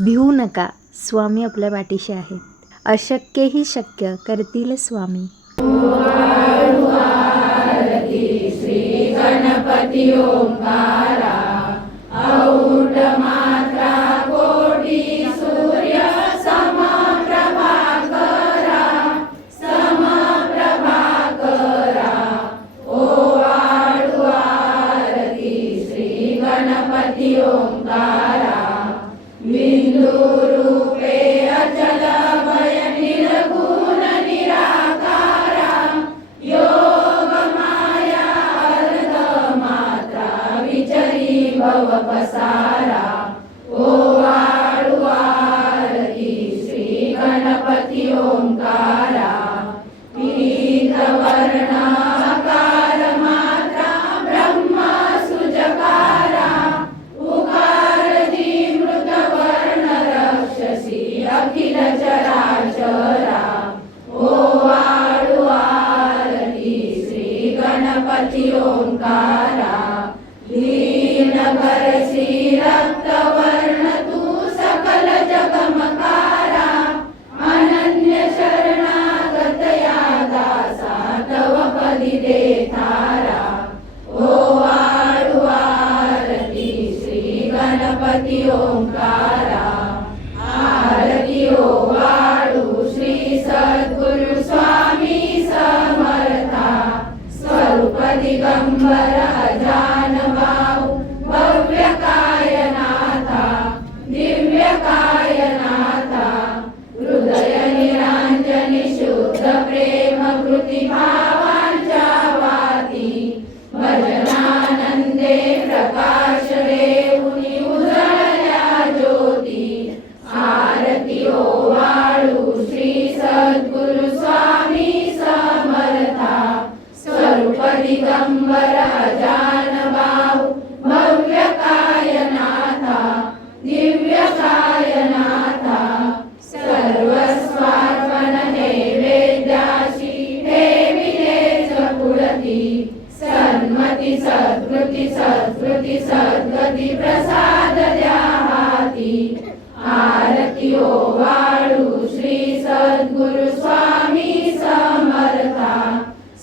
भिवू नका, स्वामी आपल्या पाठीशी आहेत. अशक्यही शक्य करतील स्वामी. श्री गणपती ओंकारा, औढ मात्रा कोटी सूर्य समप्रभाकरा, समप्रभाकरा. ओ वाळू आरती श्री गणपती ओंकारा, बिंदू रूपे अचल भय निर्गुण निराकारा, योग माया अर्ध मात्रा विचरी भव पसारा. ओ वाळू आरती श्री गणपती ओंकारा, पीत वर्ण आकार मात्रा ब्रह्म सुजकारा, उकार मृत वर्ण रक्षसी अखिल चराचरा. ओ वाळू आरती श्री गणपती ओंकारा, दीन करसी रक्त वर्ण तू सकल जगमकारा, अनन्य शरणागत या दासा तव पदी दे थारा. ओ वाळू आरती श्री गणपती ओंकारा, आरती ओ वाळू श्री सद्गुरु स्वामी समर्था, स्वरूप दिगंबर अजान बाहू भव्य कायनाथा, दिव्य कायनाथा. हृदय निरांजनी शुद्ध प्रेम कृती भावांच्या वाती, भजनानंदे प्रकाश देऊनी उजळल्या ज्योती. आरती ओ वाळू श्री सद्गुरु स्वामी समर्था, स्वरूप दिगंबर अजान बाहू भव्य कायनाथा, दिव्य कायनाथा. सर्वस्वार्पण नैवेद्याशी ठेविलेच पुढती, सन्मती सद्कृती सत्कृती सद्गती प्रसाद द्या हाती. आरती ओ वाळू श्री सद्गुरु स्वामी समर्था,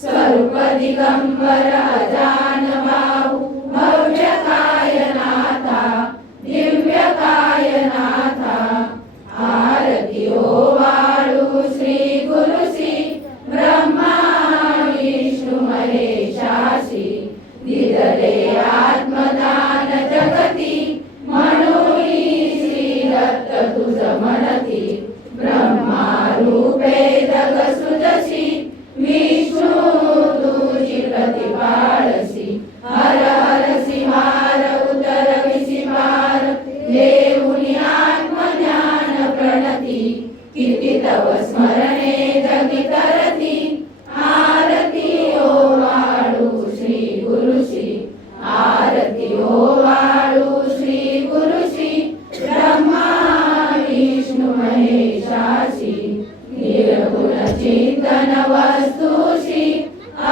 स्वरूप दिगंबर अजान बाहू भव्य कायनाथा, दिव्य कायनाथा. आरती ओ वाळू श्री गुरुसी ब्रह्मा विष्णू महेशासी, दिदले आत्मदान जगती, म्हणून श्री दत्त तुझ म्हणती. ब्रह्मा रूपे जग सुजसी, विष्णू तुझी प्रतिपाळसी. हर हरसी हार उतरविसी पार, देऊनी आत्मज्ञान प्रणती. किती तव स्मरणे जगी तरती, आरती ओ वाळू श्री गुरुशी. आरती ओ वाळू श्री गुरुशी, ब्रह्मा विष्णू महेशासी. निर्गुण चिंतन वस्तुशी,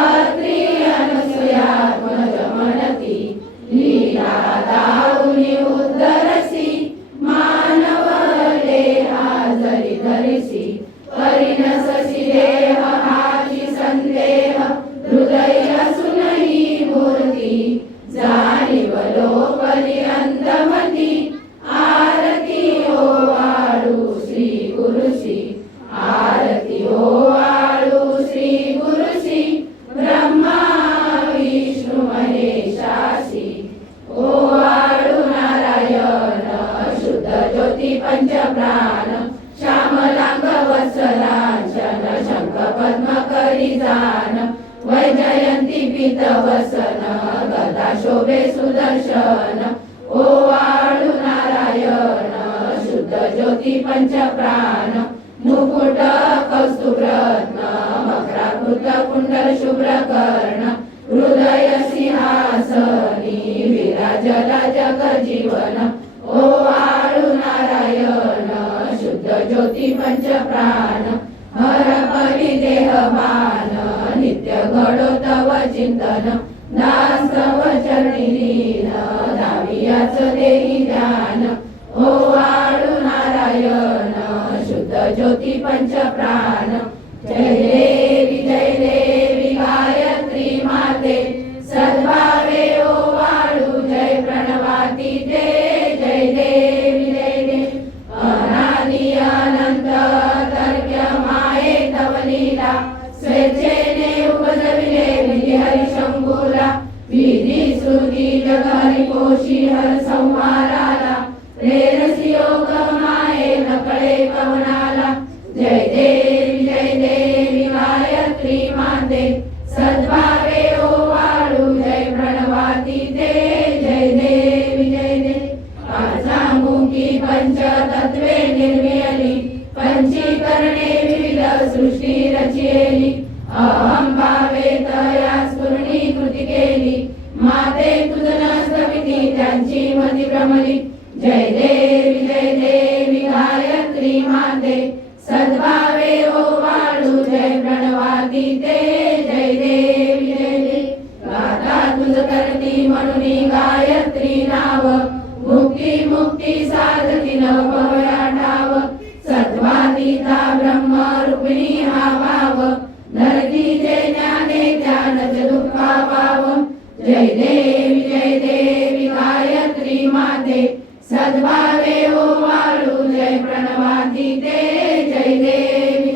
अत्री अनसूयात्मज म्हणती. लीला दाऊनी उद्धरसी, मानव देहा जरी धरिसी. परिणससी देह हाची संदेह, हृदय असूनही मूर्ती. जाणीव लोपली अंतमती, आरती ओ वाळू श्री गुरुशी. आरती ओ वाळू श्री गुरुशी, ब्रह्मा विष्णू महेशासी. ओ वाळू नारायण शुद्ध ज्योती पंचप्राण, श्यामलांग वत्सलांचन शंख पद्म करी जान. वैजयंती पीत वसन, गदा शोभे सुदर्शन. ओ वाळू नारायण शुद्ध ज्योती पंचप्राण, मुकुट कौस्तुभरत्न मकराकृत कुंडल शुभ्र कर्ण. हृदय सिंहासनी विराजला जग जीवन. ओ वाळू नारायण शुद्ध ज्योती पंचप्राण, हर परी देहभान नित्य घडो तव चिंतन. दास तव चरणी लीन, दावियाच देही ध्यान. ओ वाळू ज्योती पंच प्राण जय देवी गायत्री माते सद्भावे ओवाळू जय प्रणवाती ते जय देवी अनादि अनंत तर्क्य माये तव लीला स्वेच्छेने उपजविले विधी हरिशंभूला विधी श्रुती जग हरिकोशी हर संहाराला प्रेरसी योग माये नकळे कवनाला जय देवी गायत्री माते सद्भावे ओवाळू जय प्रणवाती ते जय देवी पाचामुखी पंचतत्वे निर्मियली पंचीकरणे विविध सृष्टी रचियली अहं भावे तया स्फुरणीकृती केली माते तुझ नसविती त्यांची मती भ्रमली जय देवी गायत्री माते सद्भावे ओवाळू जय प्रणवाती ते जय देवी गाता तुझ करती म्हणून गायत्री नाव मुक्ती साधती नव भवया ठाव सत्वातीता ब्रह्म रूपिणी हा भाव धरती जे ज्ञाने ज्ञानच दुःखा पाव जय देवी गायत्री माते सद्भावे ओवाळू जय प्रणवाती ते जय देवी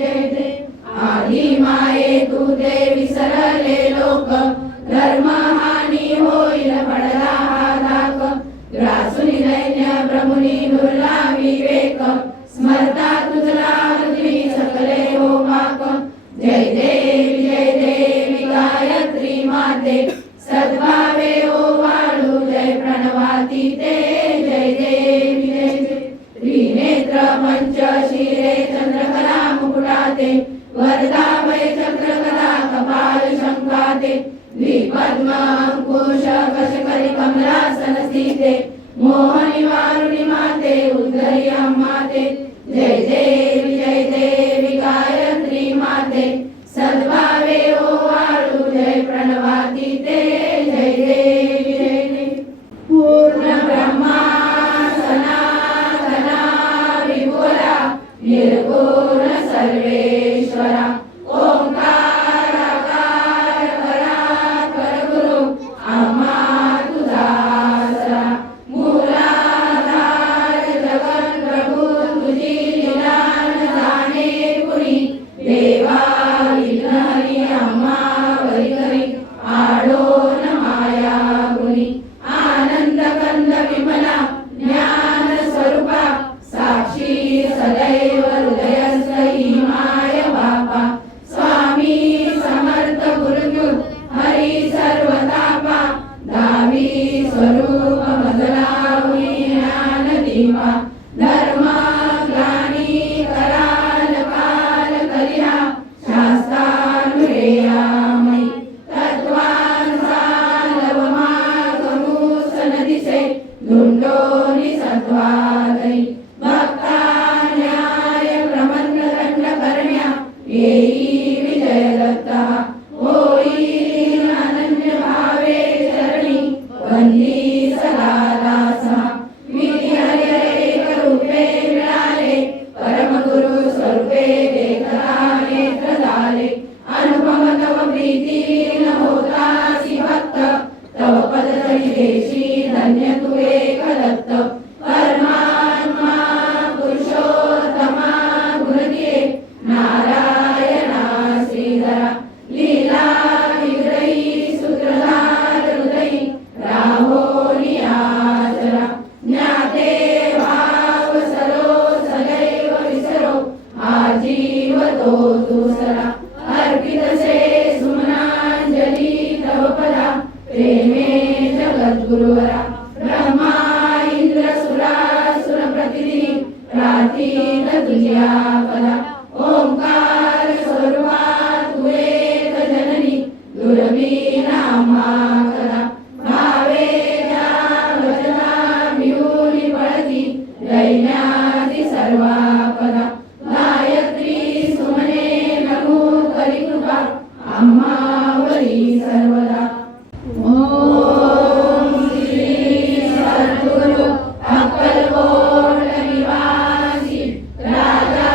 आधी माये तू देवी सरले लोक धर्म हानी होईल पडला हा धाक ग्रासुनी दैन्य ब्रह्मुनी दुर्ला विवेक स्मरता तुझला पृथ्वी सकले हो पाक जय देवी गायत्री माते सद्भावे ओवाळू जय प्रणवाती ते जय देवी त्रिनेत्र पंच शिरे चंद्रकला मुकुटाते वरदाभय चक्रकला कपाल शंकाते द्विपद्म अंकुश कशकरी कमलासन स्थिते मोहनी वारुणी माते उद्धरी अम्माते जय देवी गायत्री माते सद्भावे ओवाळू जय प्रणवाती ते जय देवी पूर्ण ब्रह्मा सनातना विपुला निर्गुण सर्वेश्वरा ओंकार परात्पर गुरु आम्हा तुझा आसरा मूलाधार जगन प्रभू तुझी लीला न जाणे कुणी देवा विघ्नहरी आम्हा वरी करी आडोन माया गुणी आनंद कंद विमला ज्ञान स्वरूपा साक्षी सदैव हृदयस्थी माय बापा स्वामी समर्थ गुरुदेव हरी सर्वतापा दावी स्वरूप मजलावी ज्ञान दीपा धर्म ग्लानी कराल काल करिया शास्त्रानुरेयामयी तत्वांचा लवमागमूस नदिसे धुंडोनी सत्वादई भक्ता न्याय प्रमंड दंड करण्या येई विजय दत्ता होई अनन्य भावे चरणी वंदी सदा दासा विधी हरी एक रूपे मिळाले परमगुरु स्वरूपे देखता नेत्र झाले अनुपम तव प्रीती न होतासी भक्त तव पदतळी देशी धन्य तू एक दत्त परमात्मा पुरुषोत्तमा गुणदिये नारायणा श्रीधरा लीला विग्रही सूत्रधार हृदयी राहोनी आचरा ज्ञाते भाव सरो सदैव विसरो आजीव तो दुसरा अर्पितसे सुमनांजली तव पदा प्रेमे जगद्गुरुवरा ब्रह्मा इंद्र सुरासुर प्रतिनिधी प्रार्थीत तुझ्या पदा ओंकार स्वरूपा तू एक जननी दुर्वी नामा कदा भावे ज्या वचना मिळून पळती दैन्यादी सर्वा पदा गायत्री सुमने नमो करी कृपा आम्हावरी सर्वदा ओम श्री सद्गुरु अक्कलकोट निवासी राजा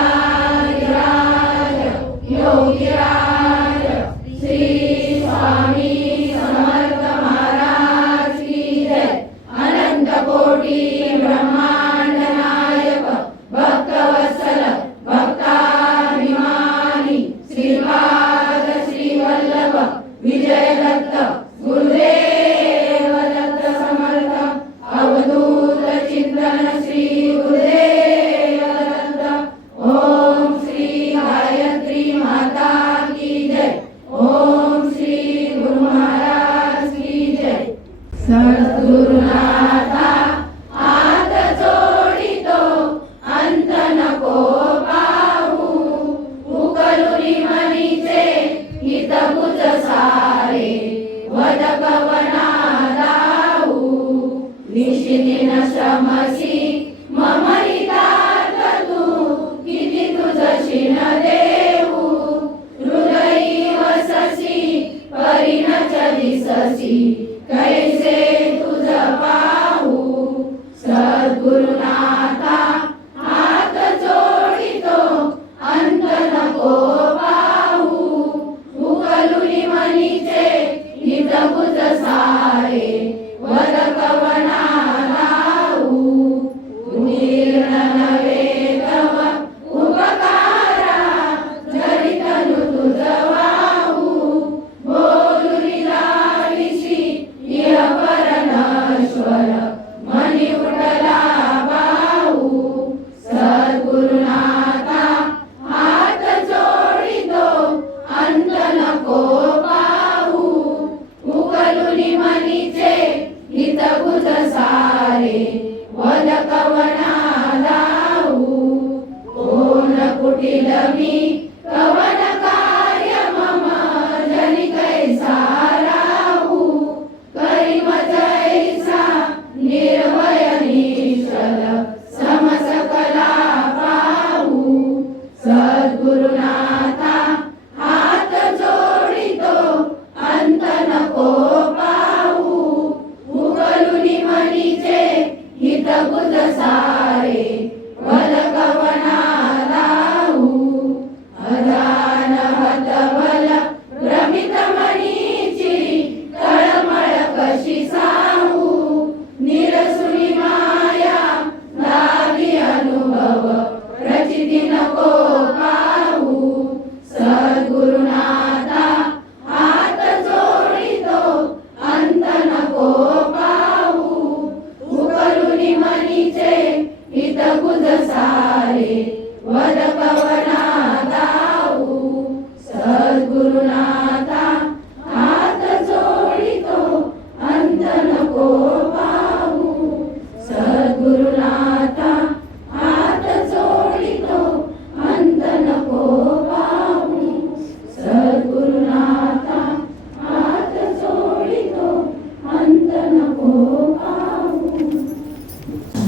सद्गुरुनाथा हात जोडितो अंत नको पाहू उकलुनी मनीचे हितगुज सारे वद कवना लावू उदीर्ण नवे तव उपकारा जरी तनु तुझ वाहू बोलुनी लाविशी इह पर नश्वर मनी उठला बाहू सद्गुरुनाथा हात जोडितो अंत नको पाहू उकलुनी मनीचे हितगुज सारे वद कवना लावू कोण कुटिल मी कवन कार्य मम जनी कैसा राहू करी मजैसा निर्भय निश्चल समसकला पाहू सद्गुरुनाथा हात जोडितो अंत नको पाहू उकलुनी मनीचे हितगुज सारे वद कवना लावू अजान हतबल भ्रमित मनीची तळमळ कशी सांगू निरसुनी माया लावी अनुभव प्रचिती नको पाहू सद्गुरुनाथा हात जोडितो अंत नको पाहू उकलुनी मनीचे हितगुज सारे वद कवना लावू सद्गुरुनाथा हात जोडितो अंत नको पाहू सद्गुरुनाथा हात जोडितो अंत नको पाहू सद्गुरुनाथा हात जोडितो अंत नको पाहू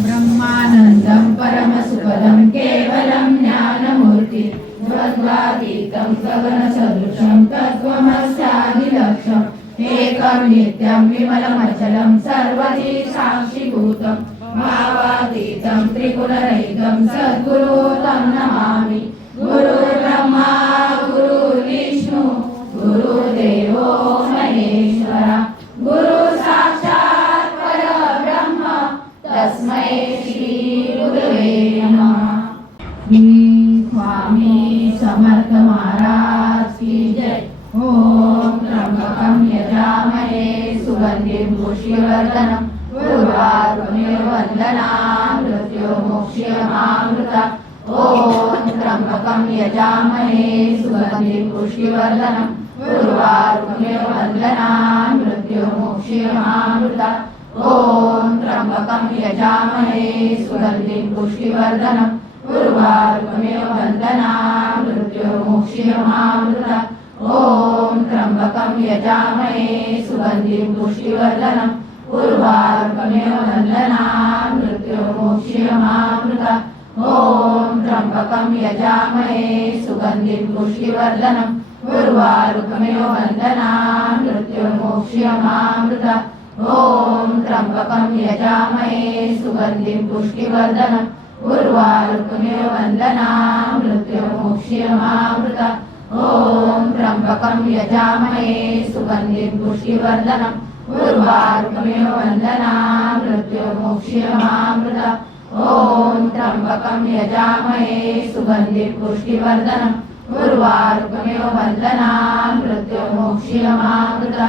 ब्रह्मानंदं परमसुखदं केवलं ज्ञानमूर्ति द्वन्द्वातीतं गगनसदृशं तत्त्वमस्यादिलक्ष्यम् एकं नित्यं विमलमचलं सर्वधी साक्षिभूतं भावातीतं त्रिगुणरहितं सद्गुरुं नमामि गुरुर्ब्रह्मा गुरुर्विष्णु गुरुदेवो महेश्वरा गुरु साक्षात् परब्रह्म तस्मै श्री गुरुवे नमः। स्वामी समर्थ महाराज की जय। ओम त्र्यंबकं यजामहे सुगन्धिं पुष्टिवर्धनम् उर्वारुकमिर्वन्दनात् मृत्युर्मुक्षीयमामृता। ओम त्र्यंबकं यजामहे सुगन्धिं पुष्टिवर्धनम् उर्वारुकमिर्वन्दनात् मृत्युर्मुक्षीयमामृता। ओम त्र्यंबकं यजामहे सुगन्धिं पुष्टिवर्धनम् उर्वारुकमिर्वन्दनात् मृत्युर्मुक्षीयमामृता। ओम त्र्यंबकं यजामहे सुगन्धिं पुष्टिवर्धनम् उर्वारुकमिर्वन्दनात् मृत्युर्मुक्षीयमामृता। ओम त्र्यंबकं यजामहे सुगन्धिं पुष्टिवर्धनम् उर्वारुकमिर्वन्दनात् मृत्युर्मुक्षीयमामृता। ओम त्र्यंबकं यजामहे सुगन्धिं पुष्टिवर्धनम् उर्वारुकमिर्वन्दनात् मृत्युर्मुक्षीयमामृता। ओम त्र्यंबकं यजामहे सुगन्धिं पुष्टिवर्धनम् उर्वारुकमिर्वन्दनात् मृत्युर्मुक्षीयमामृता।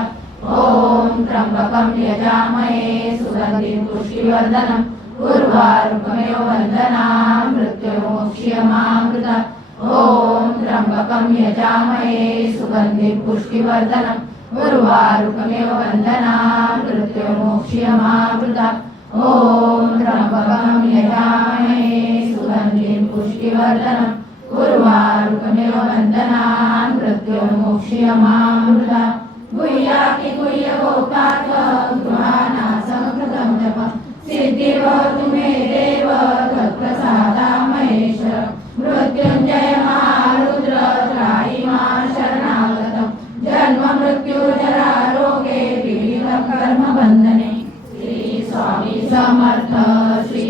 ओम त्र्यंबकं यजामहे सुगन्धिं पुष्टिवर्धनम् उर्वारुकमिर्वन्दनात् मृत्युर्मुक्षीयमामृता। ओम त्र्यंबकं यजामहे सुगन्धिं पुष्टिवर्धनम् उर्वारुकमिर्वन्दनात् मृत्युर्मुक्षीयमामृता। ओम त्र्यंबकं यजामहे सुगन्धिं पुष्टिवर्धनम् उर्वारुकमिर्वन्दनात् मृत्युर्मुक्षीयमामृता। ओम त्र्यंबकं यजामहे सुगन्धिं पुष्टिवर्धनम् उर्वारुकमिर्वन्दनात् मृत्युर्मुक्षीयमामृता। गुह्याति गुह्य गोकात् गृहाणासमकृतं जप सिद्धिर्भवतु मे देव तत्प्रसादा महेश्वर। मृत्युंजय महारुद्र त्राहि मां शरणागतं जन्म मृत्यु जरा रोगे पीडितं कर्म बंधने। श्री स्वामी समर्थ श्री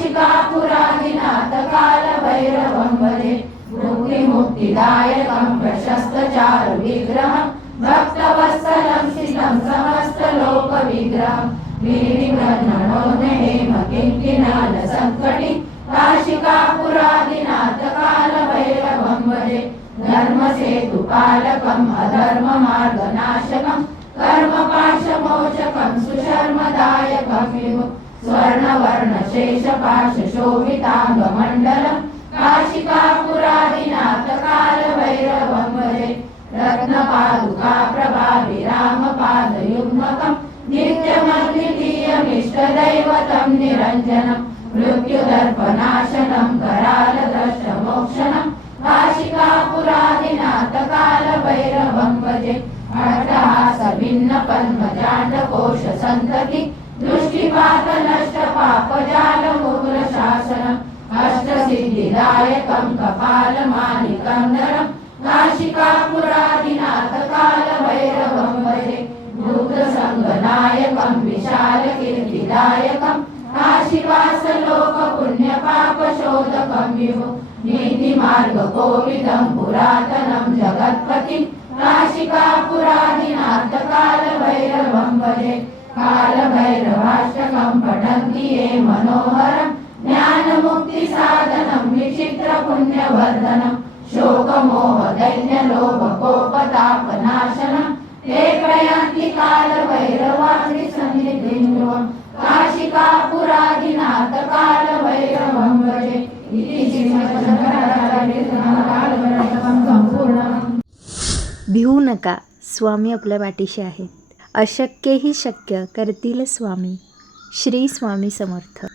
मुक्तिदायकं प्रशस्तचारुविग्रहं भक्तवत्सलं शिलं समस्तलोकविग्रहं गिरिब्रह्मणोन्नहेमकिङ्किणालसङ्कटि काशिकापुरादिनाथकालभैरवं भजे धर्मसेतुपालकम् अधर्ममार्गनाशकं कर्मपाशमोचकं सुशर्मदायकं विभुं स्वर्णवर्णशेषपाशशोभिताङ्गमण्डलं काशिकापुरादिनाथकालभैरवं भजे रत्नपादुकाप्रभाभिरामपादयुग्मकं नित्यमद्वितीयमिष्टदैवतं निरञ्जनं मृत्युदर्पनाशनं करालदर्शमोक्षणं काशिकापुरादिनाथकालभैरवं भजे अट्टहासभिन्नपद्मजाण्डकोशसन्तति दृष्टिपातनष्टपापजालमुग्रशासनम् अष्टसिद्धिदायकं कपालमालिकं नरं काशिकापुरादिनाथकालभैरवं भजे भूतसङ्गनायकं विशालकीर्तिदायकं काशिवासलोकपुण्यपापशोधकं विभुं नीतिमार्गकोविदं पुरातनं जगत्पतिं काशिकापुरादिनाथकालभैरवं भजे कालभैरवाष्टकं पठन्ति ये मनोहरं ज्ञानमुक्तिसाधनं विचित्रपुण्यवर्धनं शोकमोहदैन्यलोभकोपतापनाशनं ते प्रयान्ति कालभैरवाग्निसन्निधिं ध्रुवं काशिकापुरादिनाथकालभैरवं भजे इति श्रीमद्शङ्कराचार्यकालभैरवं सम्पूर्णम्. भिवू नका, स्वामी आपल्या पाठीशी आहेत. अशक्यही शक्य करतील स्वामी. श्री स्वामी समर्थ.